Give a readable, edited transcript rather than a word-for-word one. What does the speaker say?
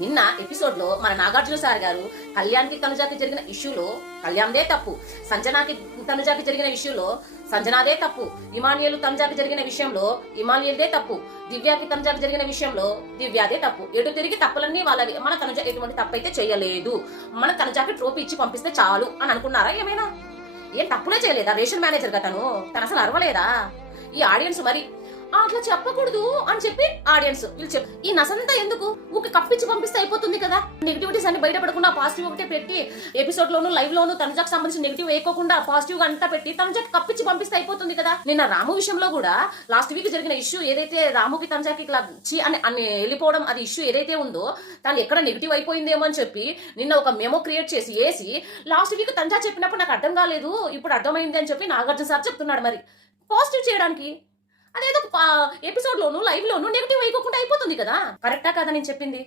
నిన్న ఎపిసోడ్ లో మన నాగార్జున సార్ గారు కళ్యాణ్కి తనుజాకి జరిగిన ఇష్యూలో కళ్యాణ్దే తప్పు, సంజనాకి తనుజాకి జరిగిన ఇష్యూలో సంజనాదే తప్పు, ఇమానియల్ తనుజాకి జరిగిన విషయంలో ఇమానియల్దే తప్పు, దివ్యాకి తనుజాకి జరిగిన విషయంలో దివ్యాదే తప్పు. ఎటు తిరిగి తప్పులన్నీ వాళ్ళవి. మన తనుజ ఎటువంటి తప్పు అయితే చేయలేదు, మన తనుజాకి ట్రోఫీ ఇచ్చి పంపిస్తే చాలు అని అనుకున్నారా? ఏమైనా ఏం తప్పులే చేయలేదా? రేషన్ మేనేజర్ గా తను అసలు అరవలేదా? ఈ ఆడియన్స్ మరి అట్లా చెప్పకూడదు అని చెప్పి ఆడియన్స్ వీళ్ళు ఈ నసంతా ఎందుకు? ఊకి కప్పించి పంపిస్తే అయిపోతుంది కదా. నెగిటివిటీస్ అన్ని బయటపడకుండా పాజిటివ్ ఒకటే పెట్టి ఎపిసోడ్ లోను లైవ్ లోను తనుజాకు సంబంధించి నెగిటివ్ వేయకోకుండా పాజిటివ్ గా అంతా పెట్టి తనుజాకి కప్పించి పంపిస్తే అయిపోతుంది కదా. నిన్న రాము విషయంలో కూడా లాస్ట్ వీక్ జరిగిన ఇష్యూ ఏదైతే రాముకి తనుజాకి ఇట్లా అని వెళ్ళిపోవడం అది ఇష్యూ ఏదైతే ఉందో తను ఎక్కడ నెగిటివ్ అయిపోయిందేమో అని చెప్పి నిన్న ఒక మెమో క్రియేట్ చేసి లాస్ట్ వీక్ తనుజా చెప్పినప్పుడు నాకు అర్థం కాలేదు, ఇప్పుడు అర్థమైంది అని చెప్పి నాగార్జున సార్ చెప్తున్నాడు. మరి పాజిటివ్ చేయడానికి అదేదో ఎపిసోడ్ లోను లైవ్ లోను నెగిటివ్ వేయకుండా అయిపోతుంది కదా. కరెక్టా కదా నేను చెప్పింది?